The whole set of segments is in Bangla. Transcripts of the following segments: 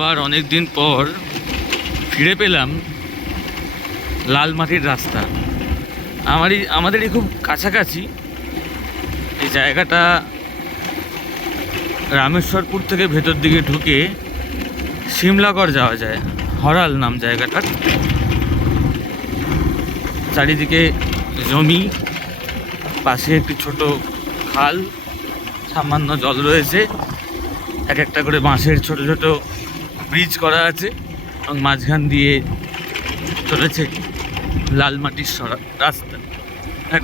আবার অনেক দিন পর ফিরে পেলাম লাল মাটির রাস্তা। আমাদেরই খুব কাছাকাছি এই জায়গাটা। রামেশ্বরপুর থেকে ভেতর দিকে ঢুকে সিমলাগড় যাওয়া যায়। হরাল নাম জায়গাটার। চারিদিকে জমি, পাশে একটি ছোট খাল, সামান্য জল রয়েছে। এক একটা করে বাঁশের ছোট ছোট ব্রিজ করা আছে এবং মাঝখান দিয়ে চলেছে লাল মাটির রাস্তা।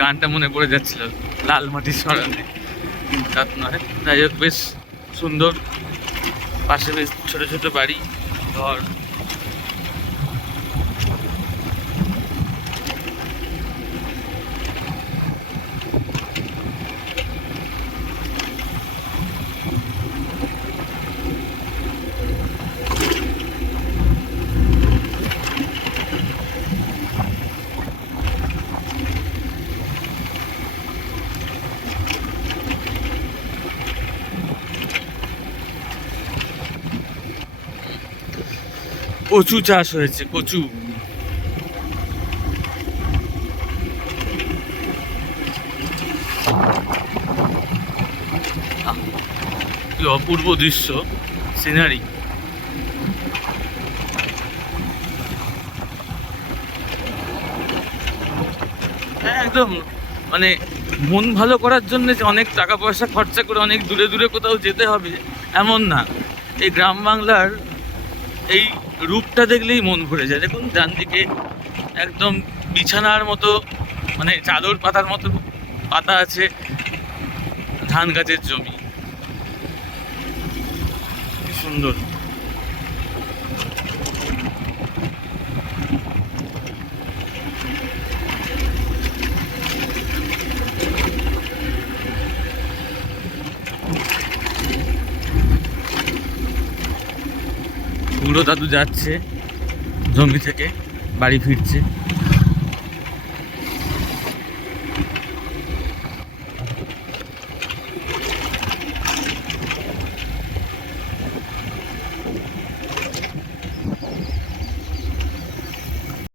গানটা মনে পড়ে যাচ্ছিল, লাল মাটির সরানে, কিন্তু তার নয়। যাই হোক, বেশ সুন্দর। পাশে বেশ ছোট ছোট বাড়ি, ঘর। কচু চাষ হয়েছে, কচু। কি অপূর্ব দৃশ্য, সিনারি। হ্যাঁ, একদম। মানে মন ভালো করার জন্য যে অনেক টাকা পয়সা খরচা করে অনেক দূরে দূরে কোথাও যেতে হবে এমন না। এই গ্রাম বাংলার এই রূপটা দেখলেই মন ভরে যায়। দেখুন ডান দিকে একদম বিছানার মতো, মানে চাদর পাতার মতো পাতা আছে, ধান গাছের জমি। কি সুন্দর। বুড়ো দাদু যাচ্ছে জমি থেকে, বাড়ি ফিরছে।